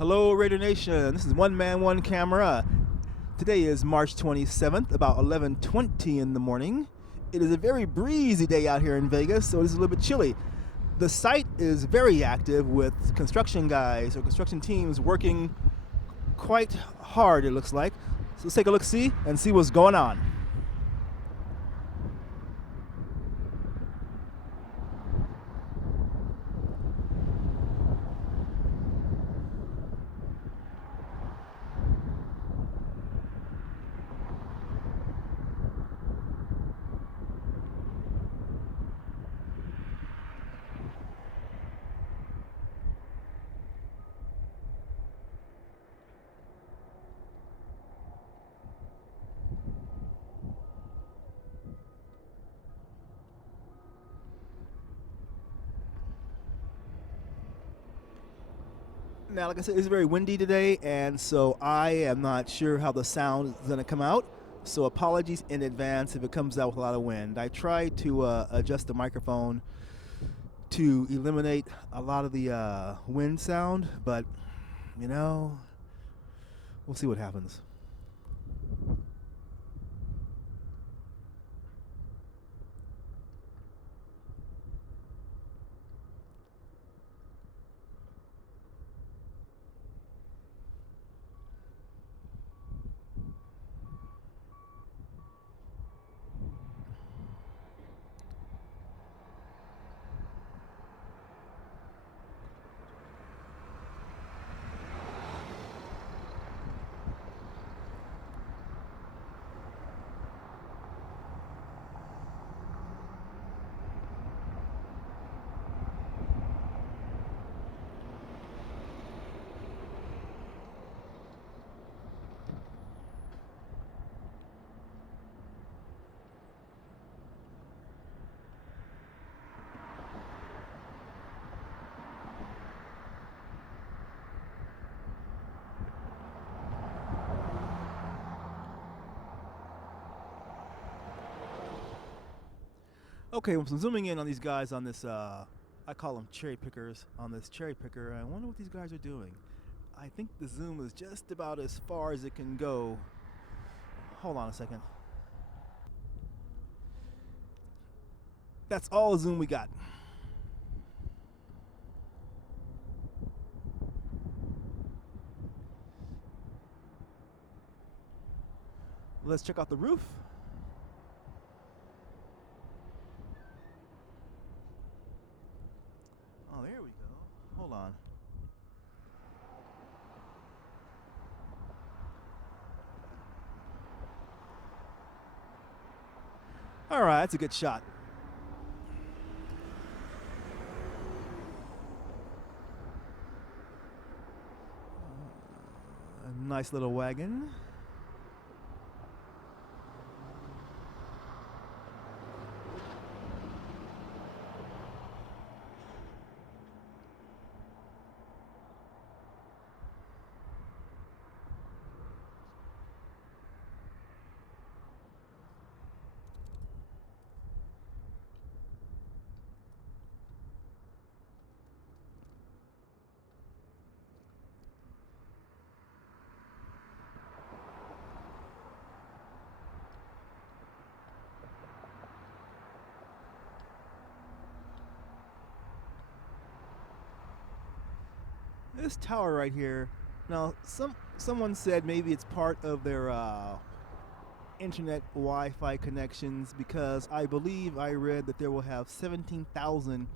Hello, Raider Nation. This is One Man, One Camera. Today is March 27th, about 11:20 in the morning. It is a very breezy day out here in Vegas, so it's a little bit chilly. The site is very active with construction guys or construction teams working quite hard, it looks like. So let's take a look-see and see what's going on. Now, like I said, it's very windy today, and so I am not sure how the sound is going to come out. So apologies in advance if it comes out with a lot of wind. I tried to adjust the microphone to eliminate a lot of the wind sound, but, you know, we'll see what happens. Okay, well, so zooming in on these guys on this, I call them cherry pickers, on this cherry picker. I wonder what these guys are doing. I think the zoom is just about as far as it can go. Hold on a second. That's all the zoom we got. Let's check out the roof. Oh, there we go. Hold on. All right, that's a good shot. A nice little wagon. This tower right here. Now, someone said maybe it's part of their internet Wi-Fi connections, because I believe I read that there will have 17,000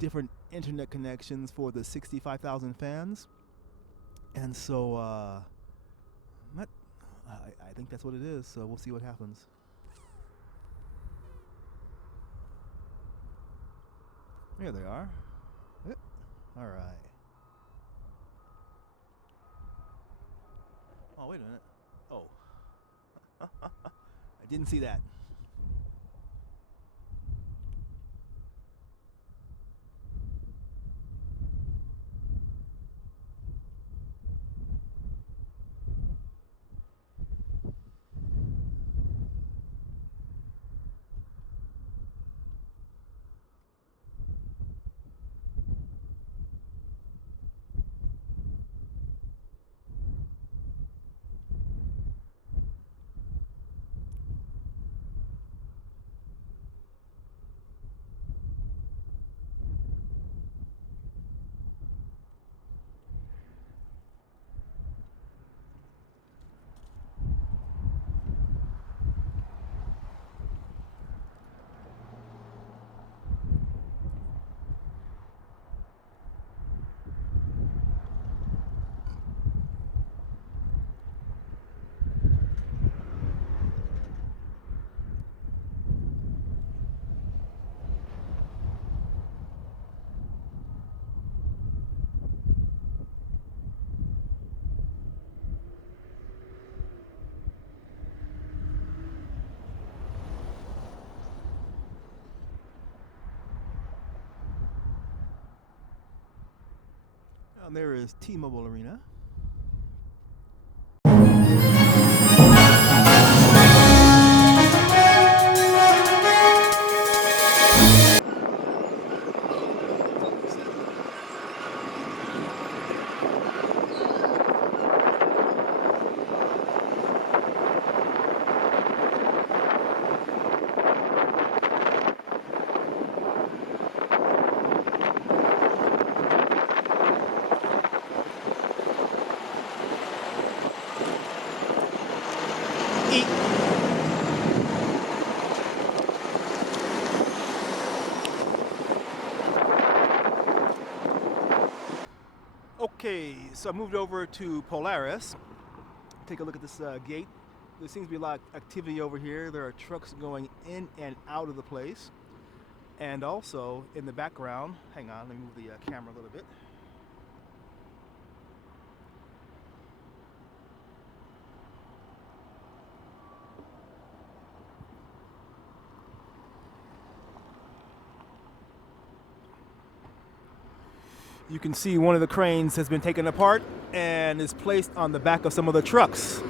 different internet connections for the 65,000 fans, and so I think that's what it is. So we'll see what happens. There they are. All right. Oh, wait a minute. Oh. I didn't see that. And there is T-Mobile Arena. Okay, so I moved over to Polaris. Take a look at this gate. There seems to be a lot of activity over here. There are trucks going in and out of the place. And also in the background, hang on, let me move the camera a little bit. You can see one of the cranes has been taken apart and is placed on the back of some of the trucks.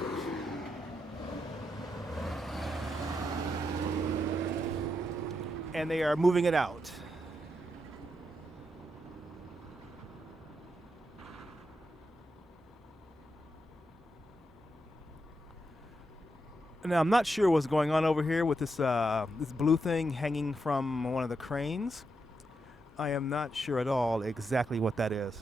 And they are moving it out. Now I'm not sure what's going on over here with this this blue thing hanging from one of the cranes. I am not sure at all exactly what that is.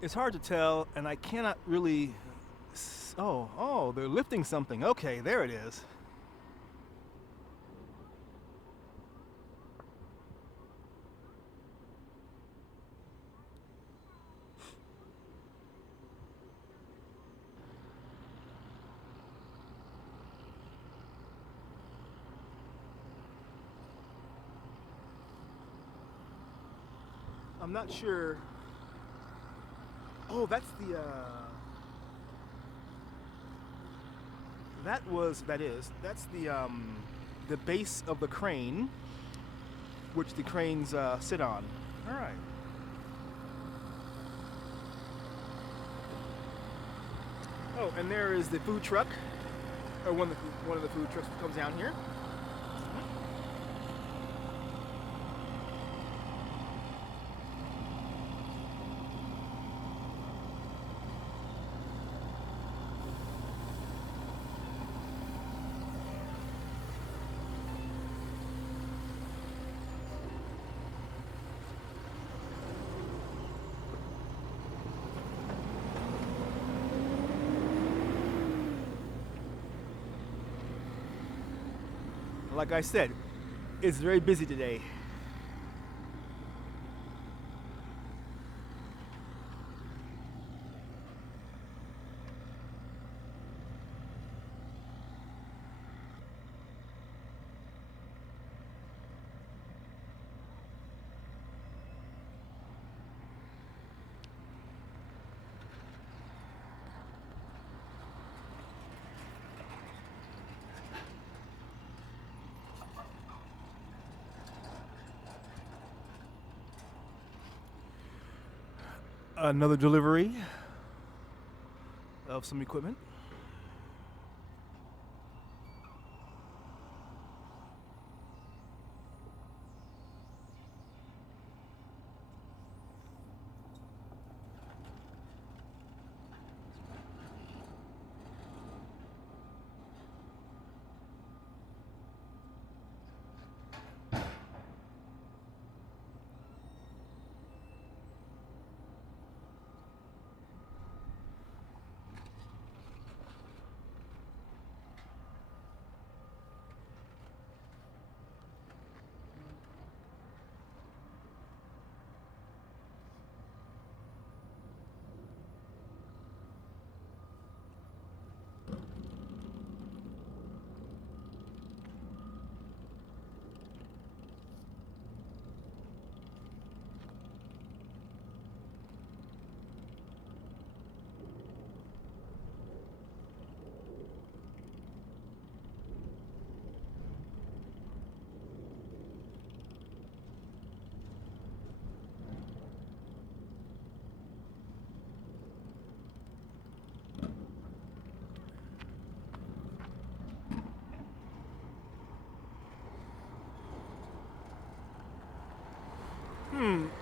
It's hard to tell, and I cannot really. Oh, they're lifting something. Okay, there it is. I'm not sure. Oh, that's the. That's the base of the crane, which the cranes sit on. All right. Oh, and there is the food truck, or one of the food trucks that comes down here. Like I said, it's very busy today. Another delivery of some equipment.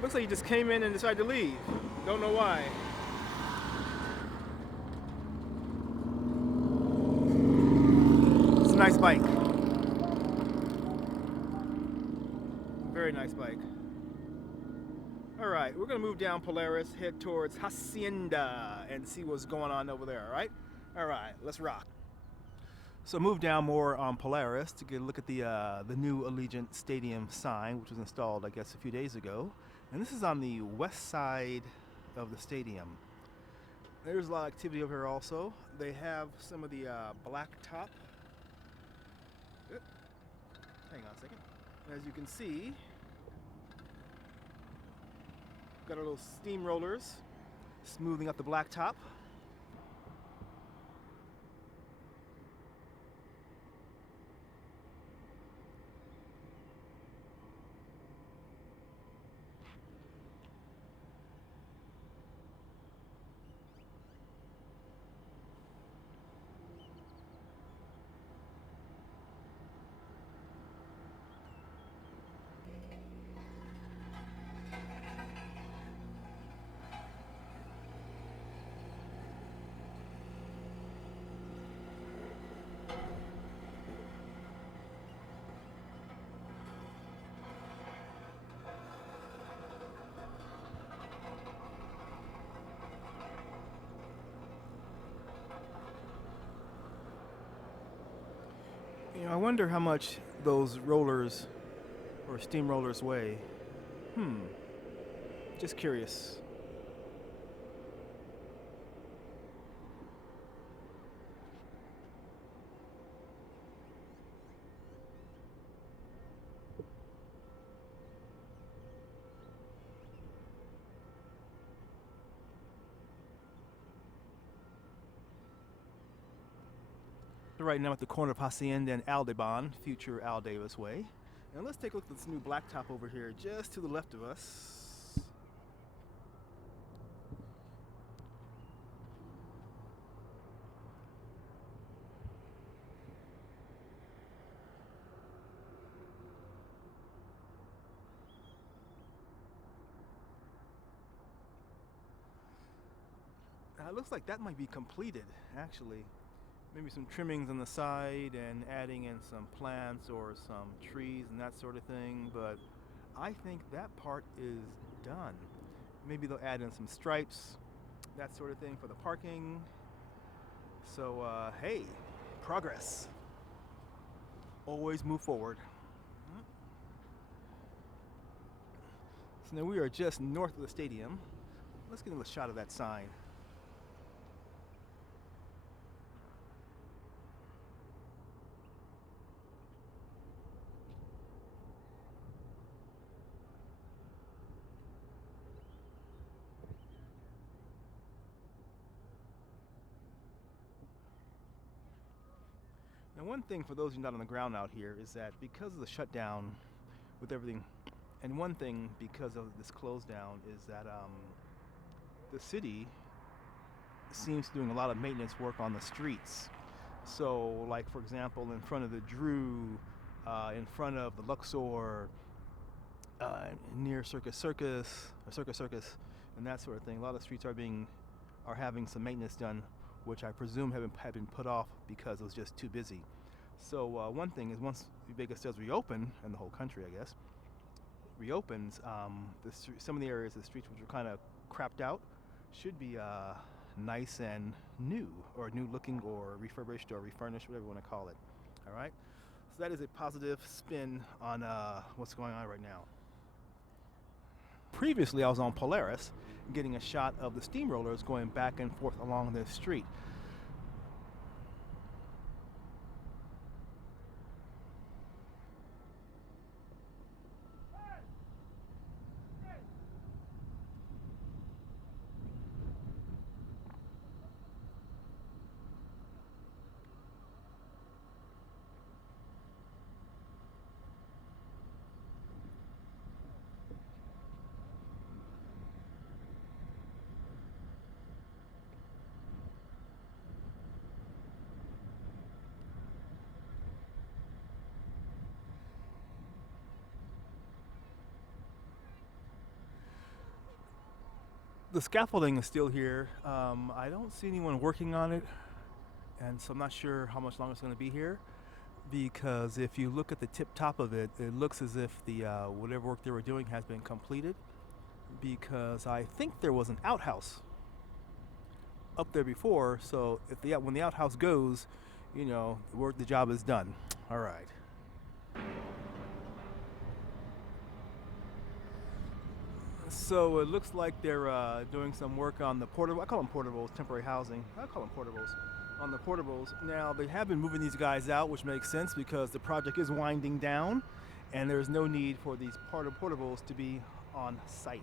Looks like he just came in and decided to leave. Don't know why. It's a nice bike. Very nice bike. Alright, we're going to move down Polaris, head towards Hacienda, and see what's going on over there, alright? Alright, let's rock. So move down more on Polaris to get a look at the new Allegiant Stadium sign, which was installed, I guess, a few days ago. And this is on the west side of the stadium. There's a lot of activity over here also. They have some of the black top. Hang on a second. As you can see, got our little steam rollers smoothing up the black top. You know, I wonder how much those rollers or steam rollers weigh. Just curious. Right now at the corner of Hacienda and Aldeban, future Al Davis Way. And let's take a look at this new blacktop over here just to the left of us. It looks like that might be completed, actually. Maybe some trimmings on the side and adding in some plants or some trees and that sort of thing, but I think that part is done. Maybe they'll add in some stripes, that sort of thing for the parking. So, hey, progress. Always move forward. So now we are just north of the stadium. Let's get a shot of that sign. Now, one thing for those who are not on the ground out here is that because of the shutdown with everything, and one thing because of this close down is that the city seems to be doing a lot of maintenance work on the streets. So, like for example, in front of the Drew, in front of the Luxor, near Circus, and that sort of thing, a lot of streets are having some maintenance done, which I presume have been put off because it was just too busy. So one thing is once Vegas does reopen, and the whole country, I guess, reopens, some of the areas of the streets which are kind of crapped out should be nice and new, or new looking, or refurbished, or refurnished, whatever you want to call it. All right? So that is a positive spin on what's going on right now. Previously, I was on Polaris getting a shot of the steamrollers going back and forth along this street. The scaffolding is still here. I don't see anyone working on it, and so I'm not sure how much longer it's going to be here. Because if you look at the tip top of it, it looks as if the whatever work they were doing has been completed. Because I think there was an outhouse up there before, so if when the outhouse goes, you know, the job is done. All right. So it looks like they're doing some work on the portable. I call them portables, temporary housing. I call them portables. On the portables. Now they have been moving these guys out, which makes sense because the project is winding down, and there's no need for these portables to be on site.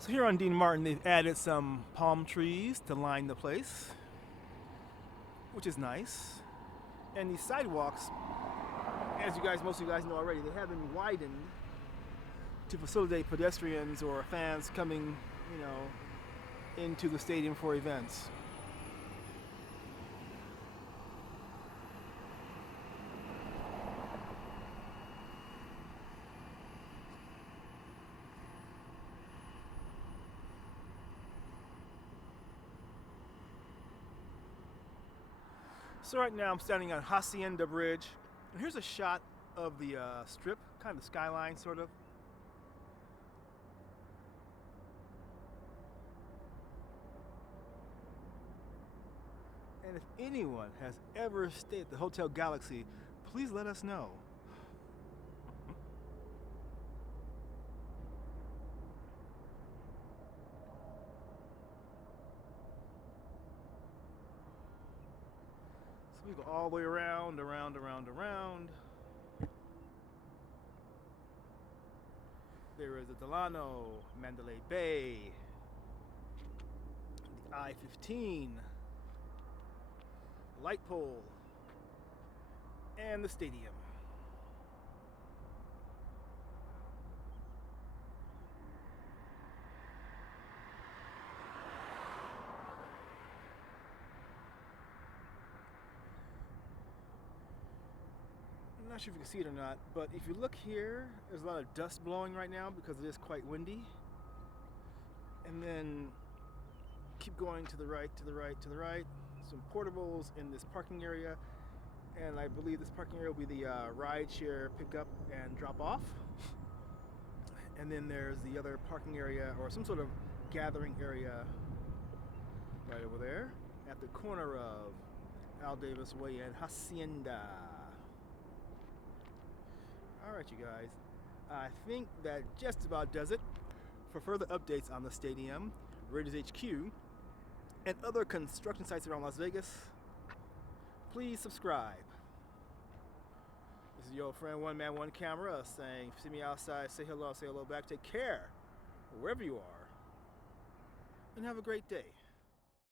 So here on Dean Martin, they've added some palm trees to line the place, which is nice. And these sidewalks, as most of you guys know already, they have been widened to facilitate pedestrians or fans coming, you know, into the stadium for events. So right now I'm standing on Hacienda Bridge, and here's a shot of the strip, kind of the skyline sort of. And if anyone has ever stayed at the Hotel Galaxy, please let us know. So we go all the way around. There is the Delano, Mandalay Bay, the I-15, light pole, and the stadium. I'm not sure if you can see it or not, but if you look here, there's a lot of dust blowing right now because it is quite windy. And then keep going to the right, some portables in this parking area, and I believe this parking area will be the rideshare pickup and drop off. And then there's the other parking area or some sort of gathering area right over there at the corner of Al Davis Way and Hacienda. Alright, you guys, I think that just about does it. For further updates on the stadium, Raiders HQ, and other construction sites around Las Vegas, please subscribe. This is your friend OneManOneCamera saying, if you see me outside, say hello back, take care, wherever you are, and have a great day.